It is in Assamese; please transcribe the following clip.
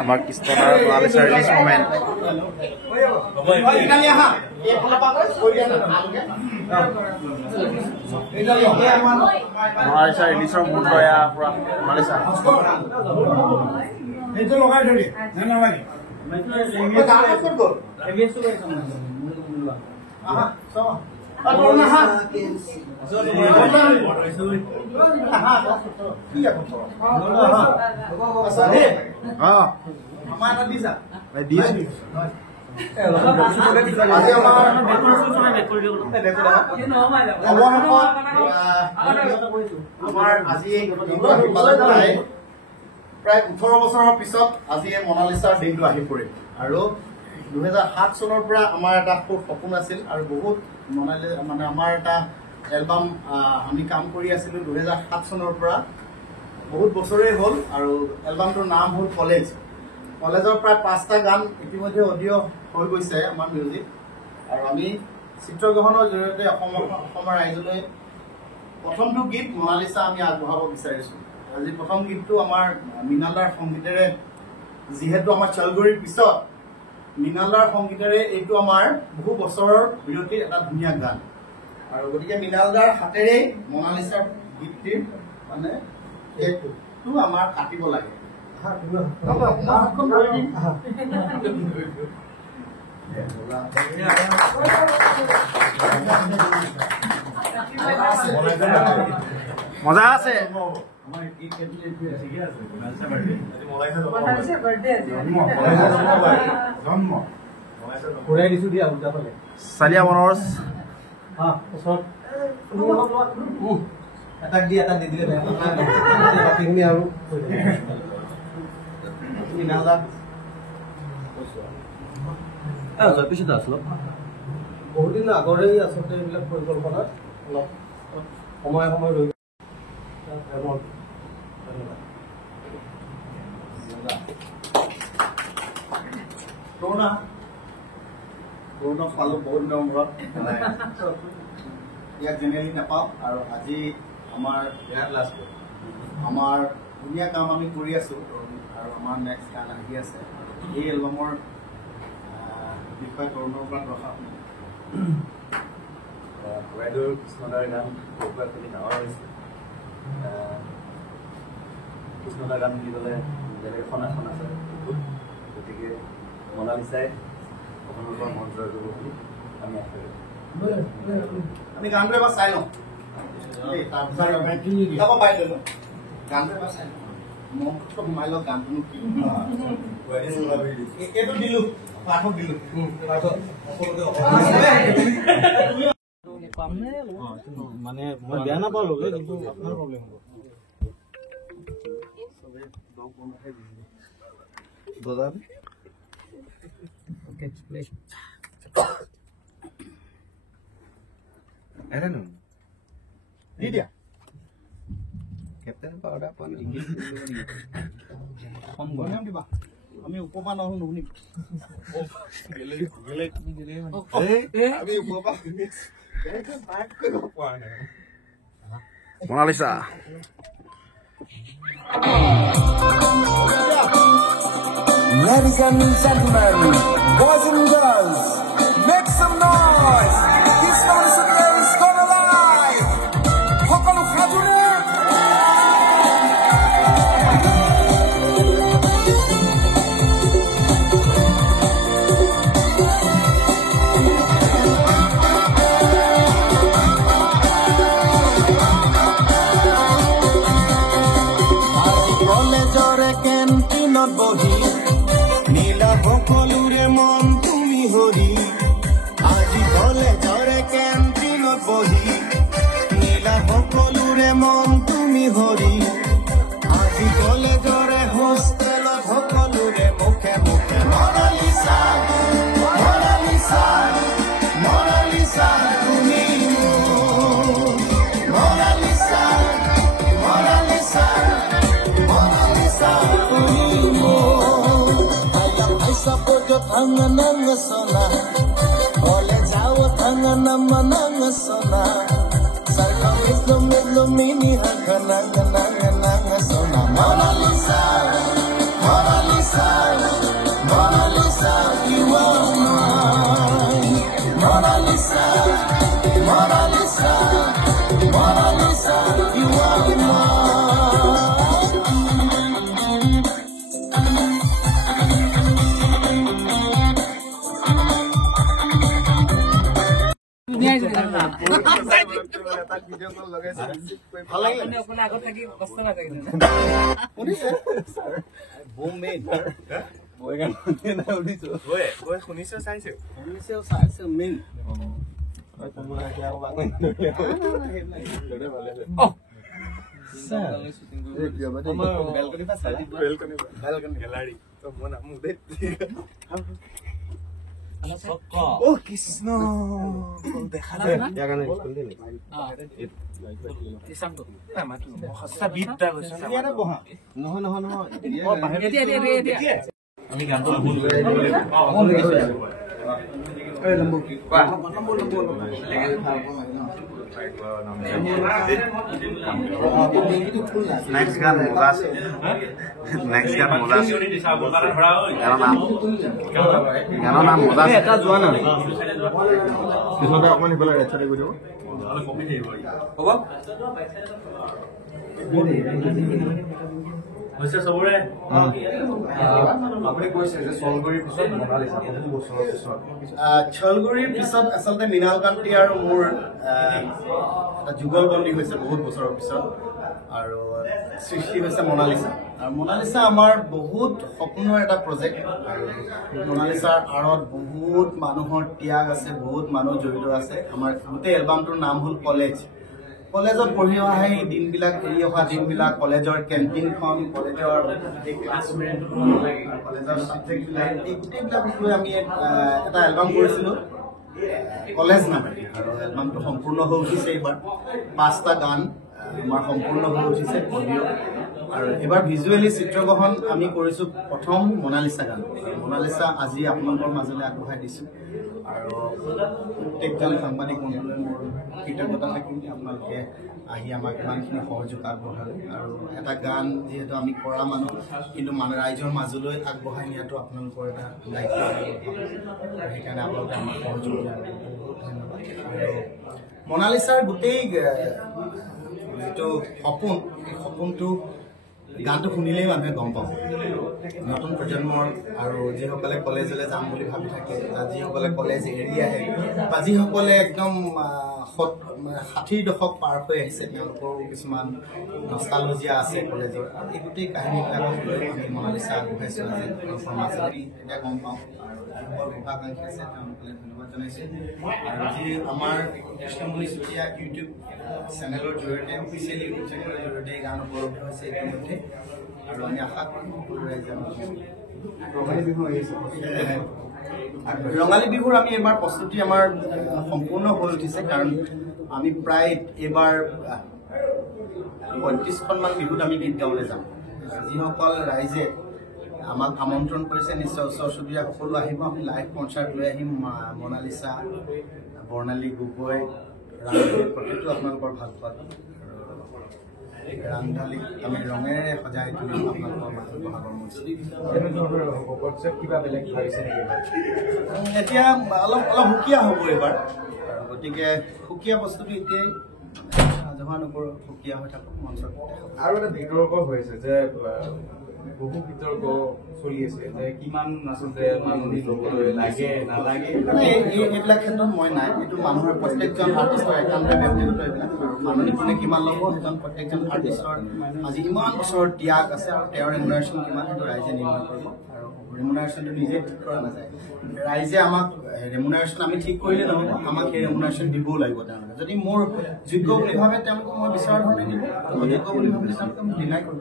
Amar Krishna Monalisa release moment. Monalisa release moment ya pura Monalisa. Itu lokai dulu. Nana lagi. প্ৰায় 18 বছৰৰ পিছত আজি মনালিসাৰ দিনটো আহি পৰিল আৰু 2007 চনৰ পৰা আমাৰ এটা সপোন আছিল আৰু বহুত মানে আমাৰ এটা এলবাম আমি কাম কৰি আছিলো 2007 চনৰ পৰা বহুত বছৰেই হ'ল আৰু এলবামটোৰ নাম হ'ল কলেজৰ প্ৰায় 5টা গান ইতিমধ্যে অডিঅ' হৈ গৈছে আমাৰ মিউজিক আৰু আমি চিত্ৰগ্ৰহণৰ জৰিয়তে অসমৰ ৰাইজলৈ প্ৰথমটো গীত মনালিসা আমি আগবঢ়াব বিচাৰিছো আজি প্ৰথম গীতটো আমাৰ মৃণালদাৰ সংগীতেৰে যিহেতু আমাৰ চলগুৰিৰ পিছত মৃণালদাৰ সংগীতেৰে এইটো আমাৰ বহু বছৰৰ বিৰতিৰ এটা ধুনীয়া গান আৰু গতিকে মৃণালদাৰ হাতেৰে মনালিসাৰ গীতটিৰ মানে এইটো আমাৰ কাটিব লাগে মজা আছে Salia Monors এটা দি দিলে বাকিখিনি আৰু পিছত আছিলো বহুত দিন আগৰেই আচলতে এইবিলাক পৰিকল্পনা অলপ সময় ৰৈ কৰোণা পালো বহুত দিনৰ মূৰত ইয়াক জেনেৰেলি নাপাওঁ আৰু আজি আমাৰ ধুনীয়া কাম আমি কৰি আছো আৰু আমাৰ নেক্সট গান আহি আছে এই এলবামৰ বিষয়ে তৰুণৰ পৰা প্ৰকাশ বাইদেউৰ কৃষ্ণদাৰ গান ডাঙৰ হৈছে কৃষ্ণদাৰ গান বুলিবলৈ বেলেগ এখন আছে গতিকে মনালিসাই অসমৰ পৰা মন জয় কৰিব বুলি আমি আশা কৰোঁ আমি গানটো এবাৰ চাই লওঁ গানটো এবাৰ চাই লওঁ মনটো সোমাই লওক গানটোনো কি এইটো দিলো পাঠক দিলো মানে মই বেয়া নাপাওঁ কিন্তু আপোনাৰ প্ৰব্লেম হ'ব আমি উপমা নহল নুশুনিম Monalisa Ladies and gentlemen, boys and girls, make some noise. This Monalisa is gonna live. Hokolu Fajune. নীলা সকলোৰে মন তুমি হৰি আজি গলে ধৰে কেন্টিনত বহি নীলা সকলোৰে মন তুমি হৰি আজি গলে ধৰে হোষ্টেলত সকলোৰে মুখে মুখে মনালিসা মনালিসা মনালিসা তুমি মনালিসা মনালিসা মনালিসা তুমি Tangan sana, oleh jauh tangan nama sana. Saya belum ini hanya sana. Monalisa, Mona Lisa, you are mine. ভাল লাগিলে শুনিছে বুম মেইন শুনিছো চাইছো চাইছে মেইন কৃষ্ণ দেখা আমি গানটো নেক্সট গান মজা আছে নেক্সট গান মজা আছে গানৰ নাম মজা আছে এটা যোৱা নাই অকমান সিফালে ৰেড চাইড কৰি দিব হ'ব হৈছে চবৰে আপুনি কৈছে যে চলগুৰিৰ পিছত মনালিছা বহু বছৰৰ পিছত ছলগুৰিৰ পিছত আচলতে মৃণাল কান্তি আৰু মোৰ এটা যুগলবন্দী হৈছে বহুত বছৰৰ পিছত আৰু সৃষ্টি হৈছে মনালিছা আৰু মনালিছা আমাৰ বহুত সপোনৰ এটা প্ৰজেক্ট আৰু মনালিছাৰ আঁৰত বহুত মানুহৰ ত্যাগ আছে বহুত মানুহ জড়িত আছে আমাৰ গোটেই এলবামটোৰ নাম হ'ল কলেজত পঢ়ি অহা সেই দিনবিলাক এৰি অহা দিনবিলাক কলেজৰ কেণ্টিনখন কলেজৰ ছাবজেক্টবিলাক এই গোটেইবিলাকক লৈ আমি এটা এলবাম কৰিছিলোঁ কলেজ নামেৰে আৰু এলবামটো সম্পূৰ্ণ হৈ উঠিছে এইবাৰ 5টা গান আমাৰ সম্পূৰ্ণ হৈ উঠিছে অডিঅ' আৰু এইবাৰ ভিজুৱেলি চিত্ৰগ্ৰহণ আমি কৰিছোঁ প্ৰথম মনালিছা গান মনালিছা আজি আপোনালোকৰ মাজলৈ আগবঢ়াই দিছোঁ আৰু প্ৰত্যেকজন সাংবাদিক বন্ধুলৈ মোৰ কৃতজ্ঞতা থাকিম আপোনালোকে আহি আমাক ইমানখিনি সহযোগ আগবঢ়ালে আৰু এটা গান যিহেতু আমি কৰা মানুহ কিন্তু ৰাইজৰ মাজলৈ আগবঢ়াই নিয়াটো আপোনালোকৰ এটা দায়িত্ব আৰু সেইকাৰণে আপোনালোকে আমাক সহযোগ দিয়াৰ বহুত ধন্যবাদ আৰু মনালিছাৰ গোটেই যিটো সপোন সেই সপোনটো গানটো শুনিলেই মানুহে গম পাব নতুন প্ৰজন্মৰ আৰু যিসকলে কলেজলৈ যাম বুলি ভাবি থাকে যিসকলে কলেজ এৰি আহে বা যিসকলে একদম 60 দশক পাৰ হৈ আহিছে তেওঁলোকৰো কিছুমান নষ্টালজিয়া আছে কলেজৰ আৰু এই গোটেই কাহিনীবিলাকক লৈ আমি মনালিছা আগবঢ়াইছোঁ আজি সমাজলৈ এতিয়া গম পাওঁ আৰু শুভাকাংক্ষী আছে তেওঁলোকলৈ ধন্যবাদ জনাইছোঁ আৰু যি আমাৰ কৃষ্ণমণি চুতীয়া ইউটিউব চেনেলৰ জৰিয়তে অফিচিয়েল ইউটিউব চেনেলৰ জৰিয়তে এই গান উপলব্ধ হৈছে ইতিমধ্যে আৰু আমি আশা কৰিম সকলো ৰাইজে ৰঙালী বিহুৰ আমি এইবাৰ প্ৰস্তুতি আমাৰ সম্পূৰ্ণ হৈ উঠিছে কাৰণ আমি প্ৰায় এইবাৰ 35খনমান বিহুত আমি গীত গাবলৈ যাম যিসকল ৰাইজে আমাক আমন্ত্ৰণ কৰিছে নিশ্চয় ওচৰ চুবুৰীয়া সকলো আহিব আমি লাইভ কনচাৰ্ট লৈ আহিম মনালিছা বৰ্ণালী গগৈ ৰাংঢালী প্ৰতিটো আপোনালোকৰ ভাল পাব ৰাংঢালীক আমি ৰঙেৰে সজাই তুলিম আপোনালোকৰ মাজত বহাবৰ এতিয়া অলপ সুকীয়া হ'ব এইবাৰ গতিকে সুকীয়া বস্তুটো এতিয়াই জমা নকৰোঁ সুকীয়া হৈ থাকক মঞ্চত আৰু এটা বিতৰ্ক হৈছে যে বহু বিতৰ্ক চলি আছে যে কিমান আচলতে মানুহে ল'বলৈ লাগে নালাগে এইবিলাক ক্ষেত্ৰত মই নাই এইটো মানুহৰ প্ৰত্যেকজন আৰ্টিষ্টৰ একান্ত ব্যক্তিগত এইবিলাক মানুহে কোনে কিমান ল'ব সেইজন প্ৰত্যেকজন আৰ্টিষ্টৰ আজি ইমান বছৰৰ ত্যাগ আছে আৰু তেওঁৰ ৰেমুনাৰেশ্যন কিমান সেইটো ৰাইজে নিৰ্ণয় কৰিব আৰু ৰেমুনাৰেশ্যনটো নিজে ঠিক কৰা নাযায় ৰাইজে আমাক ৰেমুনাৰেশ্যন আমি ঠিক কৰিলে নহ'ব আমাক সেই ৰেমুনাৰেশ্যন দিবও লাগিব তেওঁলোকে যদি মোৰ যোগ্য বুলি ভাবে তেওঁলোকক মই বিচৰা ধৰণে দিব অযোগ্য বুলি ভাবিলে তেওঁলোকে মোক ডিনাই কৰিব